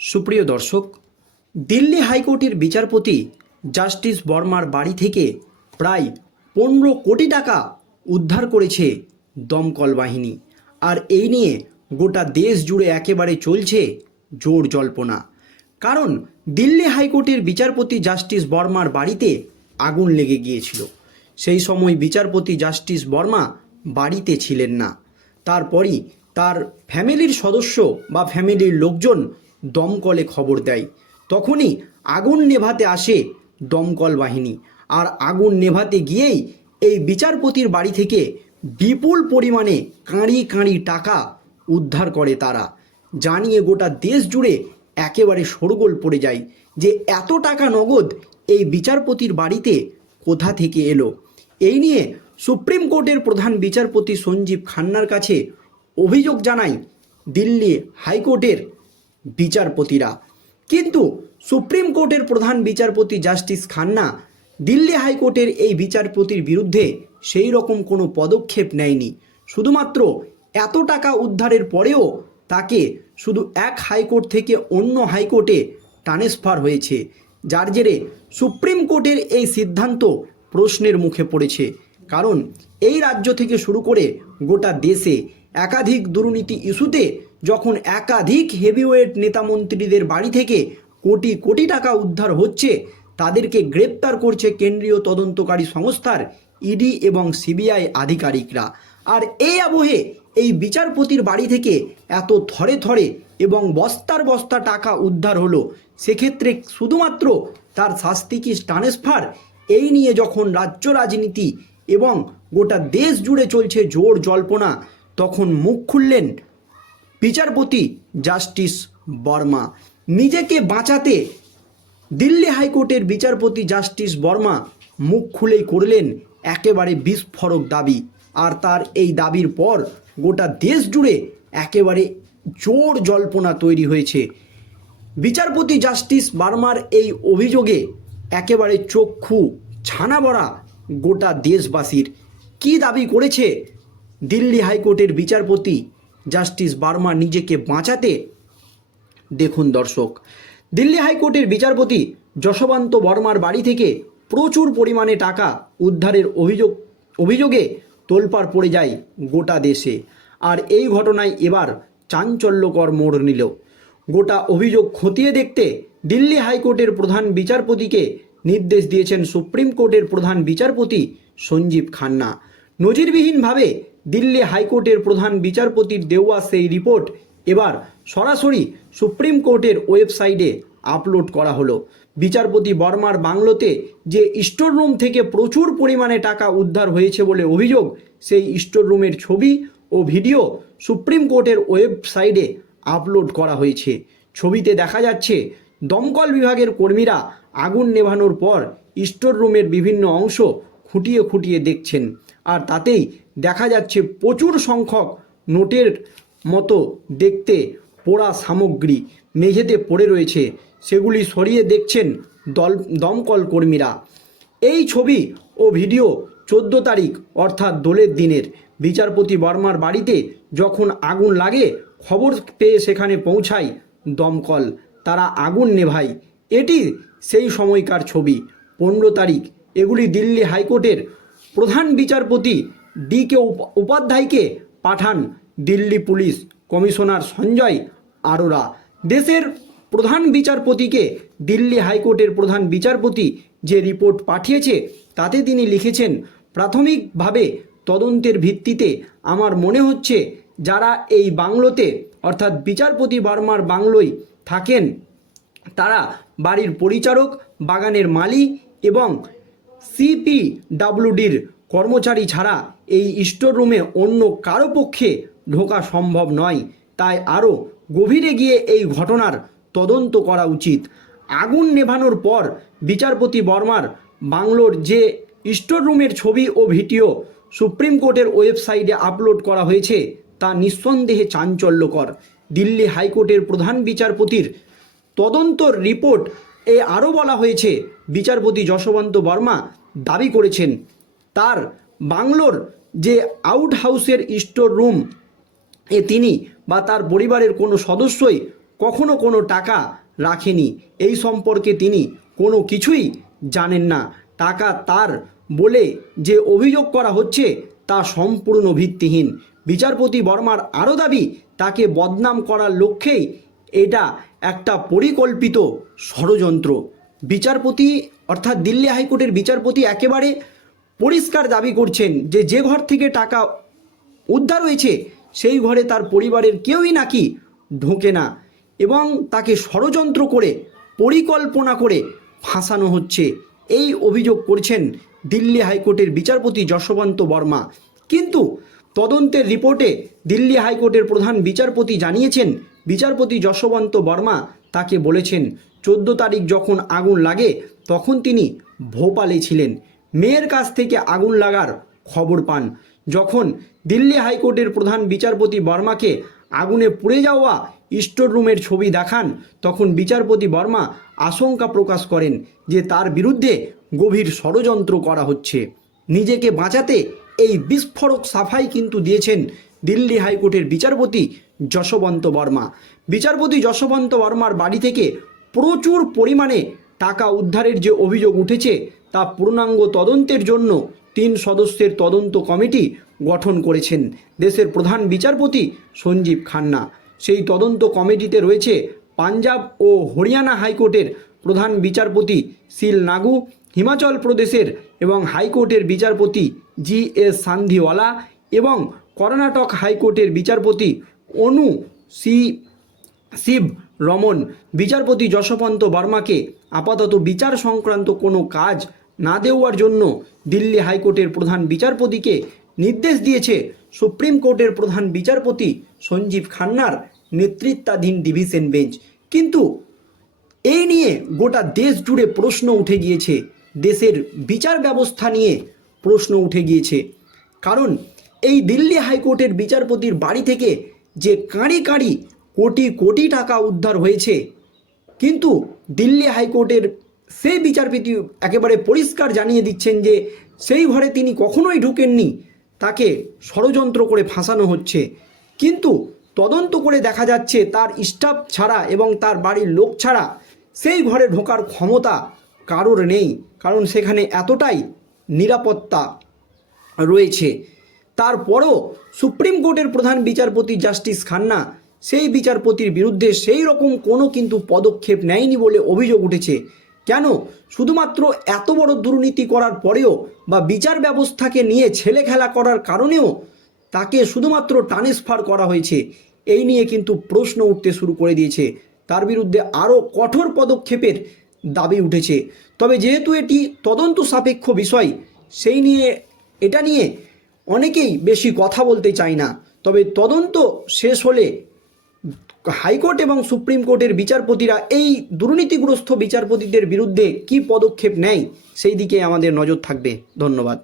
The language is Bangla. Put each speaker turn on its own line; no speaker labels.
সুপ্রিয় দর্শক, দিল্লি হাইকোর্টের বিচারপতি জাস্টিস বর্মার বাড়ি থেকে প্রায় পনেরো কোটি টাকা উদ্ধার করেছে দমকল বাহিনী। আর এই নিয়ে গোটা দেশ জুড়ে একেবারে চলছে জোর জল্পনা। কারণ দিল্লি হাইকোর্টের বিচারপতি জাস্টিস বর্মার বাড়িতে আগুন লেগে গিয়েছিল। সেই সময় বিচারপতি জাস্টিস বর্মা বাড়িতে ছিলেন না। তারপরই তার ফ্যামিলির সদস্য বা ফ্যামিলির লোকজন দমকলে খবর দেয়। তখনই আগুন নেভাতে আসে দমকল বাহিনী। আর আগুন নেভাতে গিয়েই এই বিচারপতির বাড়ি থেকে বিপুল পরিমাণে কাঁড়ি কাঁড়ি টাকা উদ্ধার করে তারা। জানিয়ে গোটা দেশ জুড়ে একেবারে শোরগোল পড়ে যায় যে এত টাকা নগদ এই বিচারপতির বাড়িতে কোথা থেকে এলো? এই নিয়ে সুপ্রিম কোর্টের প্রধান বিচারপতি সঞ্জীব খান্নার কাছে অভিযোগ জানায় দিল্লি হাইকোর্টের বিচারপতিরা। কিন্তু সুপ্রিম কোর্টের প্রধান বিচারপতি জাস্টিস খান্না দিল্লি হাইকোর্টের এই বিচারপতির বিরুদ্ধে সেই রকম কোনো পদক্ষেপ নেয়নি। শুধুমাত্র এত টাকা উদ্ধারের পরেও তাকে শুধু এক হাইকোর্ট থেকে অন্য হাইকোর্টে ট্রান্সফার হয়েছে, যার জেরে সুপ্রিম কোর্টের এই সিদ্ধান্ত প্রশ্নের মুখে পড়েছে। কারণ এই রাজ্য থেকে শুরু করে গোটা দেশে একাধিক দুর্নীতি ইস্যুতে যখন একাধিক হেভিওয়েট নেতামন্ত্রীদের বাড়ি থেকে কোটি কোটি টাকা উদ্ধার হচ্ছে, তাদেরকে গ্রেপ্তার করছে কেন্দ্রীয় তদন্তকারী সংস্থার ইডি এবং সিবিআই আধিকারিকরা। আর এই আবহে এই বিচারপতির বাড়ি থেকে এত থরে থরে এবং বস্তার বস্তা টাকা উদ্ধার হলো, সেক্ষেত্রে শুধুমাত্র তার শাস্তি কি ট্রান্সফার? এই নিয়ে যখন রাজ্য রাজনীতি এবং গোটা দেশ জুড়ে চলছে জোর জল্পনা, তখন মুখ খুললেন বিচারপতি জাস্টিস বর্মা। নিজেকে বাঁচাতে দিল্লি হাইকোর্টের বিচারপতি জাস্টিস বর্মা মুখ খুলেই করলেন একেবারে বিস্ফোরক দাবি। আর তার এই দাবির পর গোটা দেশ জুড়ে একেবারে জোর জল্পনা তৈরি হয়েছে। বিচারপতি জাস্টিস বার্মার এই অভিযোগে একেবারে চক্ষু ছানা বড়া গোটা দেশবাসীর। কি দাবি করেছে দিল্লি হাইকোর্টের বিচারপতি জাস্টিস বার্মা নিজেকে বাঁচাতে। দেখুন দর্শক, দিল্লি হাইকোর্টের বিচারপতি যশবন্ত বর্মার বাড়ি থেকে প্রচুর পরিমাণে টাকা উদ্ধারের অভিযোগ, অভিযোগে তোলপাড় পড়ে যায় গোটা দেশে। আর এই ঘটনায় এবার চাঞ্চল্যকর মোড় নিল। গোটা অভিযোগ খতিয়ে দেখতে দিল্লি হাইকোর্টের প্রধান বিচারপতিকে নির্দেশ দিয়েছেন সুপ্রিম কোর্টের প্রধান বিচারপতি সঞ্জীব খান্না। নজিরবিহীনভাবে দিল্লি হাইকোর্টের প্রধান বিচারপতির দেওয়া সেই রিপোর্ট। এবার সরাসরি সুপ্রিম কোর্টের ওয়েবসাইটে আপলোড করা হলো। বিচারপতি বর্মার বাংলোতে যে স্টোর রুম থেকে প্রচুর পরিমাণে টাকা উদ্ধার হয়েছে বলে অভিযোগ, সেই স্টোর রুমের ছবি ও ভিডিও সুপ্রিম কোর্টের ওয়েবসাইটে আপলোড করা হয়েছে। ছবিতে দেখা যাচ্ছে, দমকল বিভাগের কর্মীরা আগুন নেভানোর পর স্টোর রুমের বিভিন্ন অংশ খুঁটিয়ে খুঁটিয়ে দেখছেন। আর তাতেই দেখা যাচ্ছে প্রচুর সংখ্যক নোটের মতো দেখতে পোড়া সামগ্রী মেঝেতে পড়ে রয়েছে। সেগুলি সরিয়ে দেখছেন দল, দমকল কর্মীরা। এই ছবি ও ভিডিও চোদ্দ তারিখ, অর্থাৎ দোলের দিনের। বিচারপতি বর্মার বাড়িতে যখন আগুন লাগে, খবর পেয়ে সেখানে পৌঁছায় দমকল। তারা আগুন নেভায়। এটি সেই সময়কার ছবি। পনেরো তারিখ, এগুলি দিল্লি হাইকোর্টের প্রধান বিচারপতি ডি কে উপ- উপাধ্যায়কে পাঠান দিল্লি পুলিশ কমিশনার সঞ্জয় আরোরা। দেশের প্রধান বিচারপতিকে দিল্লি হাইকোর্টের প্রধান বিচারপতি যে রিপোর্ট পাঠিয়েছে, তাতে তিনি লিখেছেন, প্রাথমিকভাবে তদন্তের ভিত্তিতে আমার মনে হচ্ছে যারা এই বাংলোতে, অর্থাৎ বিচারপতি বার্মার বাংলোয় থাকেন, তারা বাড়ির পরিচারক, বাগানের মালি এবং সিপিডাব্লিউডির কর্মচারী ছাড়া এই স্টোর রুমে অন্য কারও পক্ষে ঢোকা সম্ভব নয়। তাই আরও গভীরে গিয়ে এই ঘটনার তদন্ত করা উচিত। আগুন নেভানোর পর বিচারপতি বর্মার বাংলোর যে স্টোর রুমের ছবি ও ভিডিও সুপ্রিম কোর্টের ওয়েবসাইটে আপলোড করা হয়েছে, তা নিঃসন্দেহে চাঞ্চল্যকর। দিল্লি হাইকোর্টের প্রধান বিচারপতির তদন্তর রিপোর্ট এ আরও বলা হয়েছে, বিচারপতি যশবন্ত বর্মা দাবি করেছেন, তার বাংলোর যে আউট হাউসের স্টোর রুম এ তিনি বা তার পরিবারের কোনো সদস্যই কখনো কোনো টাকা রাখেনি, এই সম্পর্কে তিনি কোনো কিছুই জানেন না। টাকা তার বলে যে অভিযোগ করা হচ্ছে তা সম্পূর্ণ ভিত্তিহীন। বিচারপতি বর্মার আরও দাবি, তাকে বদনাম করার লক্ষ্যেই এটা একটা পরিকল্পিত ষড়যন্ত্র। বিচারপতি, অর্থাৎ দিল্লি হাইকোর্টের বিচারপতি একেবারে পরিষ্কার দাবি করছেন যে যে ঘর থেকে টাকা উদ্ধার হয়েছে, সেই ঘরে তার পরিবারের কেউই নাকি ঢোকে না এবং তাকে ষড়যন্ত্র করে, পরিকল্পনা করে ফাঁসানো হচ্ছে। এই অভিযোগ করছেন দিল্লি হাইকোর্টের বিচারপতি যশবন্ত বর্মা। কিন্তু তদন্তের রিপোর্টে দিল্লি হাইকোর্টের প্রধান বিচারপতি জানিয়েছেন, বিচারপতি যশবন্ত বর্মা তাকে বলেছেন, চোদ্দ তারিখ যখন আগুন লাগে, তখন তিনি ভোপালে ছিলেন। মেয়ের কাছ থেকে আগুন লাগার খবর পান। যখন দিল্লি হাইকোর্টের প্রধান বিচারপতি বর্মাকে আগুনে পুড়ে যাওয়া স্টোর রুমের ছবি দেখান, তখন বিচারপতি বর্মা আশঙ্কা প্রকাশ করেন যে তার বিরুদ্ধে গভীর ষড়যন্ত্র করা হচ্ছে। নিজেকে বাঁচাতে এই বিস্ফোরক সাফাই কিন্তু দিয়েছেন দিল্লি হাইকোর্টের বিচারপতি যশবন্ত বর্মা। বিচারপতি যশবন্ত বর্মার বাড়ি থেকে প্রচুর পরিমাণে টাকা উদ্ধারের যে অভিযোগ উঠেছে তা পূর্ণাঙ্গ তদন্তের জন্য তিন সদস্যের তদন্ত কমিটি গঠন করেছেন। দেশের প্রধান বিচারপতি সঞ্জীব খান্না। সেই তদন্ত কমিটিতে রয়েছে পাঞ্জাব ও হরিয়ানা হাইকোর্টের প্রধান বিচারপতি শিল নাগু, হিমাচল প্রদেশের এবং হাইকোর্টের বিচারপতি জি এস সান্ধিওয়ালা এবং কর্ণাটক হাইকোর্টের বিচারপতি অনু সি, শিব রমন। বিচারপতি যশবন্ত বর্মাকে আপাতত বিচার সংক্রান্ত কোনো কাজ না দেওয়ার জন্য দিল্লি হাইকোর্টের প্রধান বিচারপতিকে নির্দেশ দিয়েছে সুপ্রিম কোর্টের প্রধান বিচারপতি সঞ্জীব খান্নার নেতৃত্বাধীন ডিভিশন বেঞ্চ। কিন্তু এই নিয়ে গোটা দেশ জুড়ে প্রশ্ন উঠে গিয়েছে। দেশের বিচার ব্যবস্থা নিয়ে প্রশ্ন উঠে গিয়েছে। কারণ এই দিল্লি হাইকোর্টের বিচারপতির বাড়ি থেকে যে কাঁড়ি কাঁড়ি কোটি কোটি টাকা উদ্ধার হয়েছে, কিন্তু দিল্লি হাইকোর্টের সেই বিচারপতি একেবারে পরিষ্কার জানিয়ে দিচ্ছেন যে সেই ঘরে তিনি কখনোই ঢুকেননি। তাকে ষড়যন্ত্র করে ফাঁসানো হচ্ছে। কিন্তু তদন্ত করে দেখা যাচ্ছে তার স্টাফ ছাড়া এবং তার বাড়ির লোক ছাড়া সেই ঘরে ঢোকার ক্ষমতা কারোর নেই। কারণ সেখানে এতটাই নিরাপত্তা রয়েছে। তারপরও সুপ্রিম কোর্টের প্রধান বিচারপতি জাস্টিস খান্না সেই বিচারপতির বিরুদ্ধে সেই রকম কোনো কিন্তু পদক্ষেপ নেয়নি বলে অভিযোগ উঠেছে। কেন? শুধুমাত্র এত বড় দুর্নীতি করার পরেও বা বিচার ব্যবস্থাকে নিয়ে ছেলে খেলা করার কারণেও তাকে শুধুমাত্র ট্রান্সফার করা হয়েছে। এই নিয়ে কিন্তু প্রশ্ন উঠতে শুরু করে দিয়েছে। তার বিরুদ্ধে আরও কঠোর পদক্ষেপের দাবি উঠেছে। তবে যেহেতু এটি তদন্ত সাপেক্ষ বিষয়, সেই নিয়ে, এটা নিয়ে অনেকেই বেশি কথা বলতে চায় না। তবে তদন্ত শেষ হলে হাইকোর্ট এবং সুপ্রিম কোর্টের বিচারপতিরা এই দুর্নীতিগ্রস্ত বিচারপতিদের বিরুদ্ধে কী পদক্ষেপ নেয়, সেই দিকে আমাদের নজর থাকবে। ধন্যবাদ।